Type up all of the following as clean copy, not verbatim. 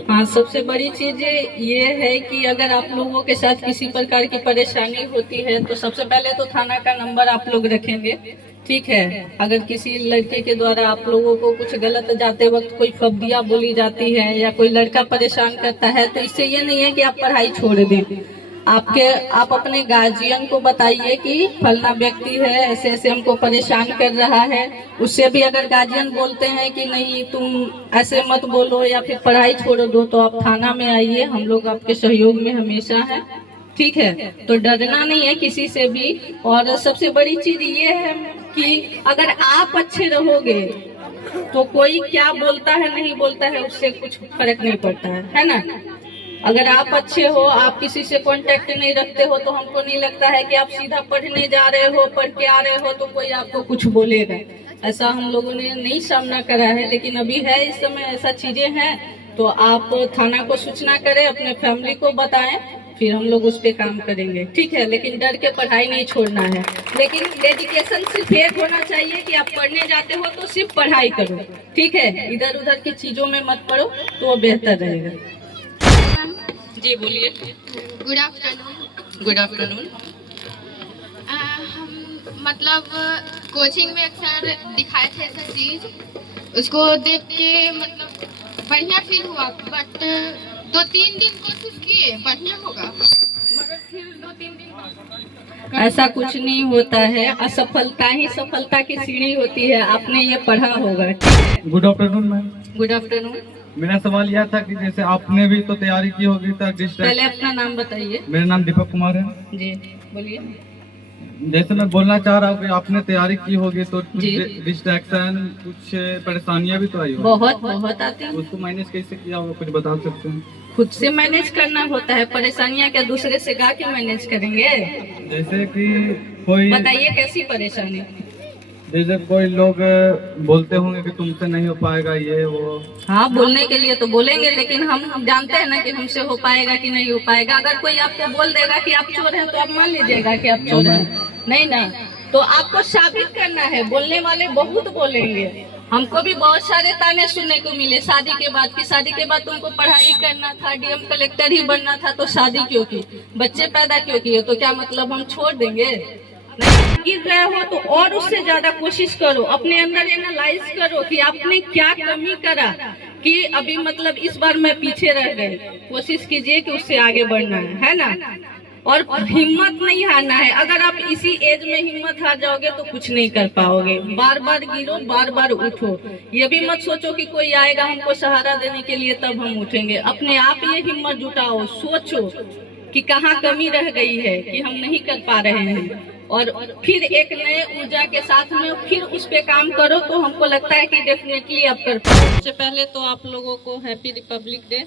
हाँ, सबसे बड़ी चीज ये है कि अगर आप लोगों के साथ किसी प्रकार की परेशानी होती है तो सबसे पहले तो थाना का नंबर आप लोग रखेंगे। ठीक है, अगर किसी लड़के के द्वारा आप लोगों को कुछ गलत जाते वक्त कोई फब्दियां बोली जाती है या कोई लड़का परेशान करता है तो इससे ये नहीं है कि आप पढ़ाई छोड़ दें। आप अपने गार्जियन को बताइए कि फलना व्यक्ति है ऐसे ऐसे हमको परेशान कर रहा है। उससे भी अगर गार्जियन बोलते हैं कि नहीं तुम ऐसे मत बोलो या फिर पढ़ाई छोड़ दो तो आप थाना में आइए, हम लोग आपके सहयोग में हमेशा हैं। ठीक है, तो डरना नहीं है किसी से भी। और सबसे बड़ी चीज ये है कि अगर आप अच्छे रहोगे तो कोई क्या बोलता है नहीं बोलता है उससे कुछ फर्क नहीं पड़ता है ना। अगर आप अच्छे हो, आप किसी से कांटेक्ट नहीं रखते हो तो हमको नहीं लगता है कि आप सीधा पढ़ने जा रहे हो, पढ़ के आ रहे हो तो कोई आपको कुछ बोलेगा। ऐसा हम लोगों ने नहीं सामना करा है, लेकिन अभी है इस समय ऐसा चीजें हैं। तो आप थाना को सूचना करें, अपने फैमिली को बताएं, फिर हम लोग उस पे काम करेंगे। ठीक है, लेकिन डर के पढ़ाई नहीं छोड़ना है। लेकिन डेडिकेशन सिर्फ एक होना चाहिए कि आप पढ़ने जाते हो तो सिर्फ पढ़ाई करो। ठीक है, इधर उधर की चीजों में मत पड़ो तो वो बेहतर रहेगा। जी बोलिए। Good afternoon. Good afternoon. हम मतलब कोचिंग में अक्सर दिखाए थे ऐसा चीज, उसको देख के मतलब बढ़िया फील हुआ, बट 2-3 दिन कोशिश किए बढ़िया होगा मगर फिर 2-3 दिन ऐसा कुछ नहीं होता है, असफलता ही सफलता की सीढ़ी होती है। आपने ये पढ़ा होगा। Good afternoon ma'am. Good afternoon. मेरा सवाल यह था कि जैसे आपने भी तो तैयारी की होगी तो पहले अपना नाम बताइए। मेरा नाम दीपक कुमार है जी बोलिए। जैसे मैं बोलना चाह रहा हूँ कि आपने तैयारी की होगी तो डिस्ट्रैक्शन कुछ परेशानियां भी तो आई होगी। बहुत बहुत आती है। उसको मैनेज कैसे किया होगा कुछ बता सकते हैं? खुद से मैनेज करना होता है, परेशानियां क्या दूसरे से गा के मैनेज करेंगे? जैसे कि कोई बताइए कैसी परेशानी? जैसे कोई लोग बोलते होंगे कि तुमसे नहीं हो पाएगा ये वो। हाँ, बोलने के लिए तो बोलेंगे, लेकिन हम जानते हैं ना कि हमसे हो पाएगा कि नहीं हो पाएगा। अगर कोई आपको बोल देगा कि आप चोर हैं तो आप मान लीजिएगा कि आप चोर हैं? नहीं ना, तो आपको साबित करना है। बोलने वाले बहुत बोलेंगे। हमको भी बहुत सारे ताने सुनने को मिले शादी के बाद कि शादी के बाद तुमको पढ़ाई करना था, डीएम कलेक्टर ही बनना था, तो शादी क्यों की, बच्चे पैदा क्यों किए, तो क्या मतलब हम छोड़ देंगे? नहीं, गिर रहे हो तो और उससे ज्यादा कोशिश करो, अपने अंदर एनालाइज करो कि आपने क्या कमी करा कि अभी मतलब इस बार मैं पीछे रह गए। कोशिश कीजिए कि उससे आगे बढ़ना है ना। और हिम्मत नहीं हारना है। अगर आप इसी एज में हिम्मत हार जाओगे तो कुछ नहीं कर पाओगे। बार बार गिरो, बार बार उठो। ये भी मत सोचो कि कोई आएगा हमको सहारा देने के लिए तब हम उठेंगे। अपने आप ये हिम्मत जुटाओ, सोचो कि कहाँ कमी रह गई है कि हम नहीं कर पा रहे हैं, और फिर एक नए ऊर्जा के साथ में फिर उस पे काम करो तो हमको लगता है कि डेफिनेटली आप कर पाओगे। सबसे पहले तो आप लोगों को हैप्पी रिपब्लिक डे।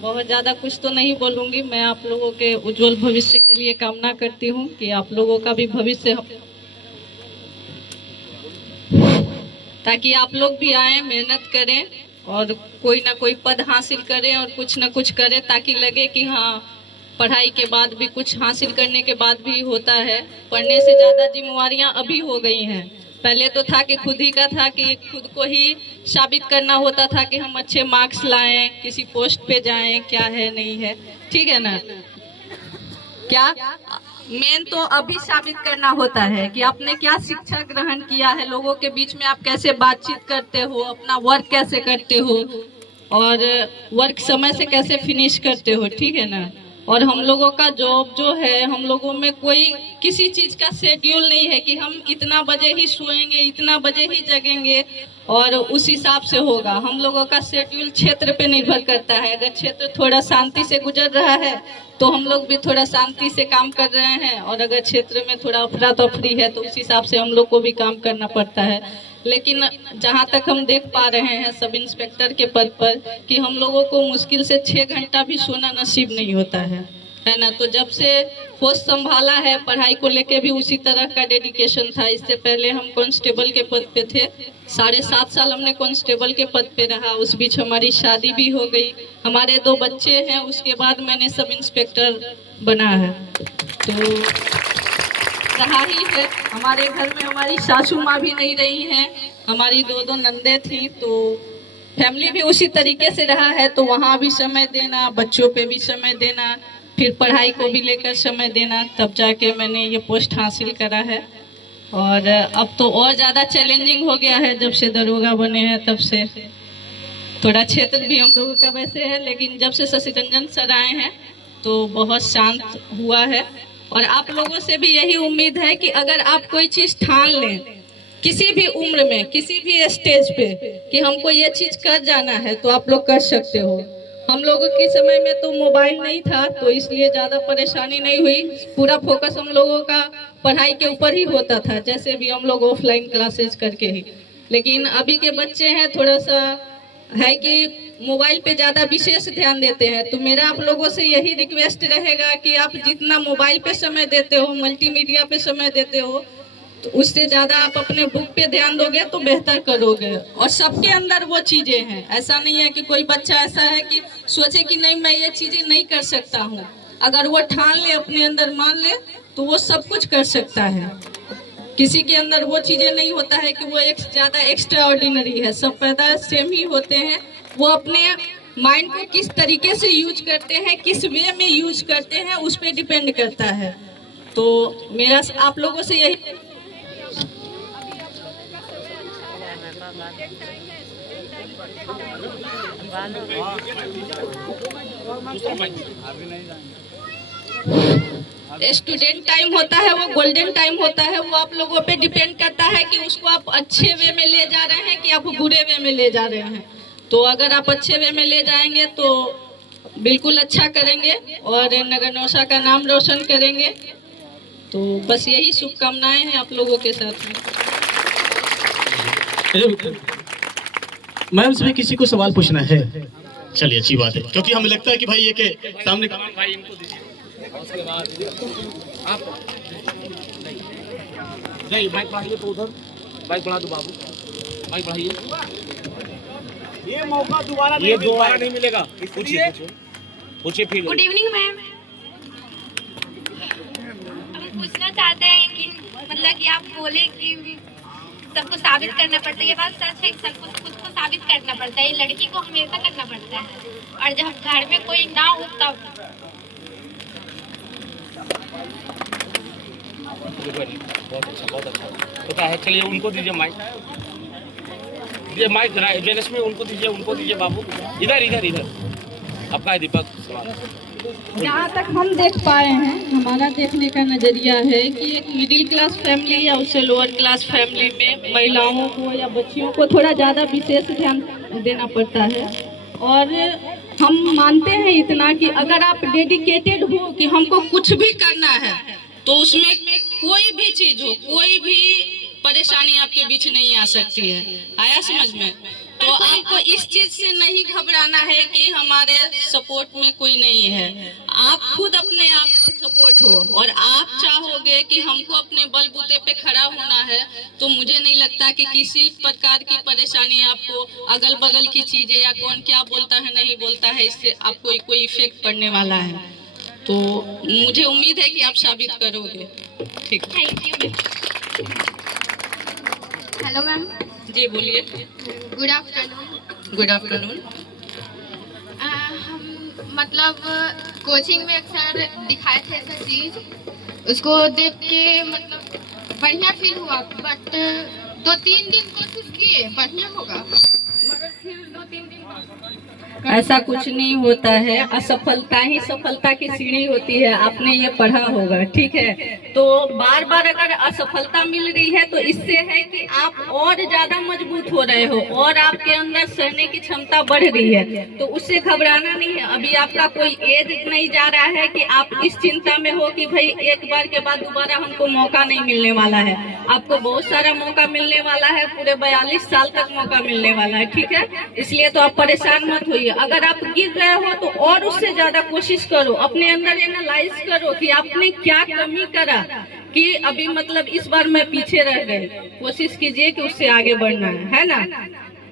बहुत ज़्यादा कुछ तो नहीं बोलूँगी, मैं आप लोगों के उज्जवल भविष्य के लिए कामना करती हूँ कि आप लोगों का भी भविष्य, ताकि आप लोग भी आए, मेहनत करें और कोई ना कोई पद हासिल करें और कुछ ना कुछ करें, ताकि लगे कि हाँ पढ़ाई के बाद भी कुछ हासिल करने के बाद भी होता है। पढ़ने से ज़्यादा जिम्मेवारियाँ अभी हो गई हैं। पहले तो था कि खुद ही का था कि खुद को ही साबित करना होता था कि हम अच्छे मार्क्स लाएं, किसी पोस्ट पे जाएं, क्या है नहीं है, ठीक है ना। क्या मेन तो अभी साबित करना होता है कि आपने क्या शिक्षा ग्रहण किया है, लोगों के बीच में आप कैसे बातचीत करते हो, अपना वर्क कैसे करते हो और वर्क समय से कैसे फिनिश करते हो, ठीक है ना। और हम लोगों का जॉब जो है, हम लोगों में कोई किसी चीज का शेड्यूल नहीं है कि हम इतना बजे ही सोएंगे, इतना बजे ही जगेंगे और उस हिसाब से होगा। हम लोगों का शेड्यूल क्षेत्र पे निर्भर करता है। अगर क्षेत्र थोड़ा शांति से गुजर रहा है तो हम लोग भी थोड़ा शांति से काम कर रहे हैं, और अगर क्षेत्र में थोड़ा अफरा तफरी है तो उस हिसाब से हम लोग को भी काम करना पड़ता है। लेकिन जहाँ तक हम देख पा रहे हैं सब इंस्पेक्टर के पद पर कि हम लोगों को मुश्किल से 6 घंटा भी सोना नसीब नहीं होता है ना। तो जब से पोस्ट संभाला है, पढ़ाई को लेके भी उसी तरह का डेडिकेशन था। इससे पहले हम कांस्टेबल के पद पे थे, 7.5 साल हमने कांस्टेबल के पद पे रहा। उस बीच हमारी शादी भी हो गई, हमारे 2 बच्चे हैं, उसके बाद मैंने सब इंस्पेक्टर बना है। तो रहा ही है, हमारे घर में हमारी सासू माँ भी नहीं रही हैं, हमारी दो नंदे थी, तो फैमिली भी उसी तरीके से रहा है। तो वहाँ भी समय देना, बच्चों पे भी समय देना, फिर पढ़ाई को भी लेकर समय देना, तब जाके मैंने ये पोस्ट हासिल करा है। और अब तो और ज़्यादा चैलेंजिंग हो गया है, जब से दरोगा बने हैं तब से। थोड़ा क्षेत्र भी हम लोगों का वैसे है, लेकिन जब से शशि रंजन सर आए हैं तो बहुत शांत हुआ है। और आप लोगों से भी यही उम्मीद है कि अगर आप कोई चीज़ ठान लें किसी भी उम्र में, किसी भी स्टेज पे, कि हमको ये चीज़ कर जाना है, तो आप लोग कर सकते हो। हम लोगों के समय में तो मोबाइल नहीं था, तो इसलिए ज़्यादा परेशानी नहीं हुई। पूरा फोकस हम लोगों का पढ़ाई के ऊपर ही होता था, जैसे भी हम लोग ऑफलाइन क्लासेज करके ही। लेकिन अभी के बच्चे हैं, थोड़ा सा है कि मोबाइल पे ज़्यादा विशेष ध्यान देते हैं। तो मेरा आप लोगों से यही रिक्वेस्ट रहेगा कि आप जितना मोबाइल पे समय देते हो, मल्टीमीडिया पे समय देते हो, तो उससे ज़्यादा आप अपने बुक पे ध्यान दोगे तो बेहतर करोगे। और सबके अंदर वो चीज़ें हैं, ऐसा नहीं है कि कोई बच्चा ऐसा है कि सोचे कि नहीं मैं ये चीज़ें नहीं कर सकता हूँ। अगर वो ठान ले, अपने अंदर मान ले, तो वो सब कुछ कर सकता है। किसी के अंदर वो चीज़ें नहीं होता है कि वो एक ज़्यादा एक्स्ट्रा ऑर्डिनरी है, सब पैदा सेम ही होते हैं। वो अपने माइंड को किस तरीके से यूज करते हैं, किस वे में यूज करते हैं, उस पर डिपेंड करता है। तो मेरा आप लोगों से यही स्टूडेंट टाइम होता है, वो गोल्डन टाइम होता है। वो आप लोगों पे डिपेंड करता है कि उसको आप अच्छे वे में ले जा रहे हैं कि आप बुरे वे में ले जा रहे हैं। तो अगर आप अच्छे वे में ले जाएंगे तो बिल्कुल अच्छा करेंगे और नगर नौसा का नाम रोशन करेंगे। तो बस यही शुभकामनाएं हैं आप लोगों के साथ में। मैम से किसी को सवाल पूछना है? चलिए अच्छी बात है, क्योंकि हमें लगता है कि भाई ये के सामने भाई इनको दीजिए। उसके बाद आप नहीं माइक बढ़ाइए, तो उधर माइक बढ़ा दो बाबू, माइक बढ़ाइए। ये मौका दोबारा नहीं मिलेगा। पूछिए फिर। गुड इवनिंग मैम, हम पूछना चाहते हैं कि मतलब कि आप बोले कि सबको साबित करना पड़ता है, ये बात सच है कि सबको खुद को साबित करना पड़ता है, लड़की को हमेशा करना पड़ता है। और जब घर में कोई ना हो तब बहुत अच्छा पता है। चलिए उनको दीजिए माइक, ये माइक जयलक्ष्मी उनको दीजिए बाबू। इधर इधर इधर आपका है दीपक सवाल। जहाँ तक हम देख पाए हैं, हमारा देखने का नज़रिया है कि एक मिडिल क्लास फैमिली या उससे लोअर क्लास फैमिली में महिलाओं को या बच्चियों को थोड़ा ज़्यादा विशेष ध्यान देना पड़ता है। और हम मानते हैं इतना कि अगर आप डेडिकेटेड हो कि हमको कुछ भी करना है, तो उसमें कोई भी चीज़ हो, कोई भी परेशानी आपके बीच नहीं आ सकती है। आया समझ में? तो आपको इस चीज से नहीं घबराना है कि हमारे सपोर्ट में कोई नहीं है। आप खुद अपने आप सपोर्ट हो और आप चाहोगे कि हमको अपने बलबूते पे खड़ा होना है, तो मुझे नहीं लगता कि किसी प्रकार की परेशानी आपको अगल बगल की चीजें या कौन क्या बोलता है नहीं बोलता है, इससे आपको कोई इफेक्ट पड़ने वाला है। तो मुझे उम्मीद है कि आप साबित करोगे। ठीक, थैंक यू। Hello ma'am. जी बोलिए। Good afternoon. Good afternoon. हम मतलब कोचिंग में अक्सर दिखाए थे ऐसा चीज, उसको देख के मतलब बढ़िया फील हुआ। बट 2-3 दिन कोशिश किए बढ़िया होगा, मगर फिर 2-3 दिन ऐसा कुछ नहीं होता है। असफलता ही सफलता की सीढ़ी होती है, आपने ये पढ़ा होगा, ठीक है। तो बार बार अगर असफलता मिल रही है तो इससे है कि आप और ज्यादा मजबूत हो रहे हो और आपके अंदर सहने की क्षमता बढ़ रही है। तो उससे घबराना नहीं है। अभी आपका कोई एज नहीं जा रहा है कि आप इस चिंता में हो कि भाई एक बार के बाद दोबारा हमको मौका नहीं मिलने वाला है। आपको बहुत सारा मौका मिलने वाला है, पूरे 42 साल तक मौका मिलने वाला है, ठीक है। इसलिए तो आप परेशान मत होइए। अगर आप गिर रहे हो तो और उससे ज्यादा कोशिश करो, अपने अंदर एनालाइज करो कि आपने क्या कमी करा कि अभी मतलब इस बार मैं पीछे रह गए। कोशिश कीजिए कि उससे आगे बढ़ना है ना।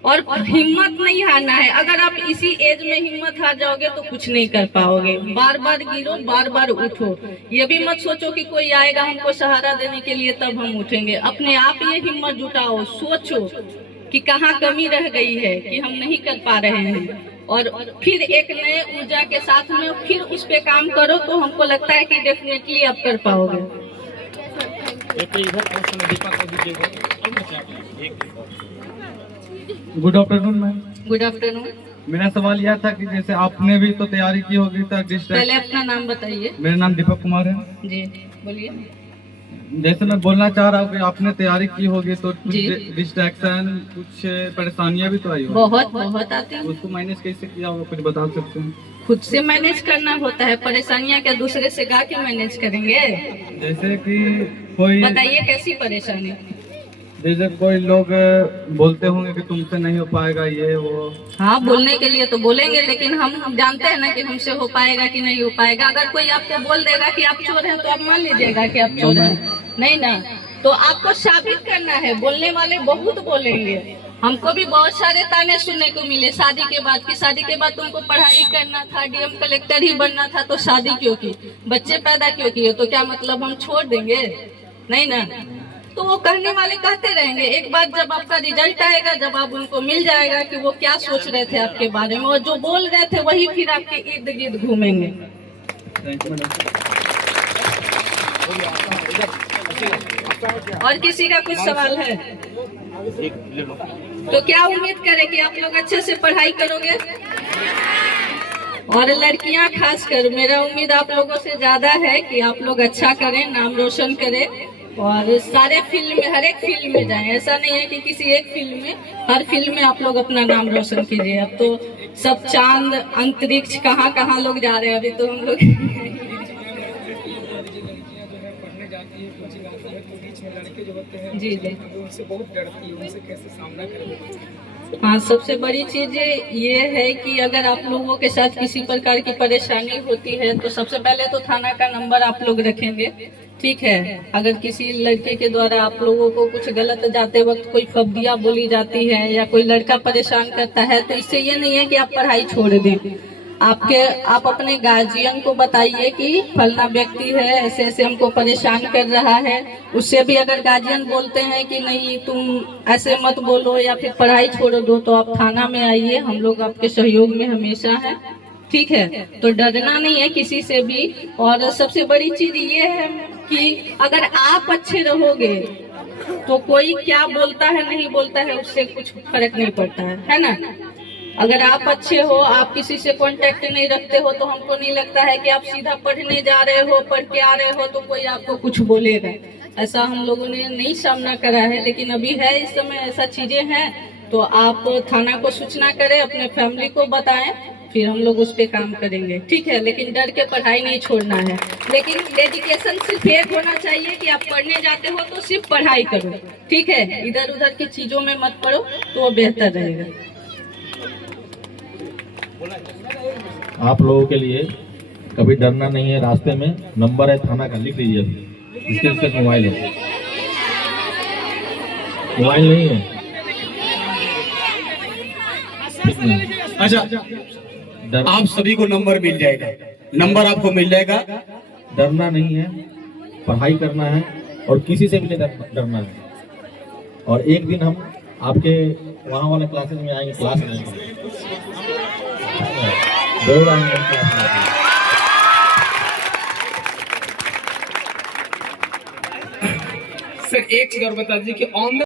और हिम्मत नहीं हारना है। अगर आप इसी एज में हिम्मत हार जाओगे तो कुछ नहीं कर पाओगे। बार बार गिरो, बार बार उठो। ये भी मत सोचो कि कोई आएगा हमको सहारा देने के लिए तब हम उठेंगे। अपने आप ये हिम्मत जुटाओ, सोचो कि कहाँ कमी रह गई है कि हम नहीं कर पा रहे हैं, और फिर एक नए ऊर्जा के साथ में फिर उस पे काम करो, तो हमको लगता है कि डेफिनेटली आप कर पाओगे। Good afternoon ma'am. Good afternoon. मेरा सवाल यह था कि जैसे आपने भी तो तैयारी की होगी तो पहले अपना नाम बताइए। मेरा नाम दीपक कुमार है जी, बोलिए। जैसे मैं बोलना चाह रहा हूँ कि आपने तैयारी की होगी तो कुछ जी। डिस्ट्रैक्शन, कुछ परेशानियां भी तो आई होगी। बहुत बहुत आती है। उसको मैनेज कैसे किया होगा, कुछ बता सकते हैं? खुद से मैनेज करना होता है, परेशानियां क्या दूसरे से गा के मैनेज करेंगे? जैसे कि कोई बताइए कैसी परेशानी? जैसे कोई लोग बोलते होंगे कि तुमसे नहीं हो पाएगा ये वो। हाँ, बोलने के लिए तो बोलेंगे, लेकिन हम जानते हैं ना कि हमसे हो पाएगा कि नहीं हो पाएगा। अगर कोई आपको बोल देगा कि आप चोर हैं तो आप मान लीजिएगा कि आप चोर हैं? नहीं ना, तो आपको साबित करना है। बोलने वाले बहुत बोलेंगे। हमको भी बहुत सारे ताने सुनने को मिले शादी के बाद कि शादी के बाद तुमको पढ़ाई करना था, डीएम कलेक्टर ही बनना था, तो शादी क्यों की, बच्चे पैदा क्यों किए, तो क्या मतलब हम छोड़ देंगे? नहीं ना, तो वो कहने वाले कहते रहेंगे। एक बार जब आपका रिजल्ट आएगा, जब आप उनको मिल जाएगा कि वो क्या सोच रहे थे आपके बारे में, और जो बोल रहे थे वही फिर आपके इर्द गिर्द घूमेंगे। और किसी का कुछ सवाल है तो क्या उम्मीद करें कि आप लोग अच्छे से पढ़ाई करोगे? और लड़कियां खासकर, मेरा उम्मीद आप लोगों से ज्यादा है कि आप लोग अच्छा करें, नाम रोशन करें, और सारे फील्ड में, हर एक फील्ड में जाएं। ऐसा नहीं है कि किसी एक फील्ड में, हर फील्ड में आप लोग अपना नाम रोशन कीजिए। अब तो सब चांद, अंतरिक्ष, कहाँ कहाँ लोग जा रहे हैं। अभी तो हम लोग जी जी उनसे बहुत डरती है, उनसे कैसे सामना करें? हाँ, सबसे बड़ी चीज ये है कि अगर आप लोगों के साथ किसी प्रकार की परेशानी होती है तो सबसे पहले तो थाना का नंबर आप लोग रखेंगे, ठीक है? अगर किसी लड़के के द्वारा आप लोगों को कुछ गलत जाते वक्त कोई फब्दियाँ बोली जाती है या कोई लड़का परेशान करता है, तो इससे ये नहीं है कि आप पढ़ाई छोड़ दें। आप अपने गार्जियन को बताइए कि फलना व्यक्ति है, ऐसे ऐसे हमको परेशान कर रहा है। उससे भी अगर गार्जियन बोलते हैं कि नहीं तुम ऐसे मत बोलो या फिर पढ़ाई छोड़ दो, तो आप थाना में आइए, हम लोग आपके सहयोग में हमेशा हैं, ठीक है? तो डरना नहीं है किसी से भी। और सबसे बड़ी चीज ये है कि अगर आप अच्छे रहोगे तो कोई क्या बोलता है नहीं बोलता है उससे कुछ फर्क नहीं पड़ता है ना? अगर आप अच्छे हो, आप किसी से कांटेक्ट नहीं रखते हो, तो हमको नहीं लगता है कि आप सीधा पढ़ने जा रहे हो, पढ़ के आ रहे हो तो कोई आपको कुछ बोलेगा। ऐसा हम लोगों ने नहीं सामना करा है, लेकिन अभी है, इस समय ऐसा चीजें हैं। तो आप थाना को सूचना करें, अपने फैमिली को बताएं, फिर हम लोग उस पे काम करेंगे, ठीक है? लेकिन डर के पढ़ाई नहीं छोड़ना है। लेकिन डेडिकेशन सिर्फ एक होना चाहिए कि आप पढ़ने जाते हो तो सिर्फ पढ़ाई करो, ठीक है? इधर उधर की चीजों में मत पड़ो, तो वो बेहतर रहेगा। आप लोगों के लिए कभी डरना नहीं है। रास्ते में नंबर है थाना का, लिख लीजिए अभी। इसके साथ मोबाइल है, मोबाइल नहीं है? अच्छा, आप सभी को नंबर मिल जाएगा, नंबर आपको मिल जाएगा। डरना नहीं है, पढ़ाई करना है और किसी से भी नहीं डरना है। और एक दिन हम आपके वहाँ वाले क्लासेस में आएंगे, क्लास में आएंगे, जरूर आएंगे क्लास में। सर एक चीज और बता दीजिए कि ऑन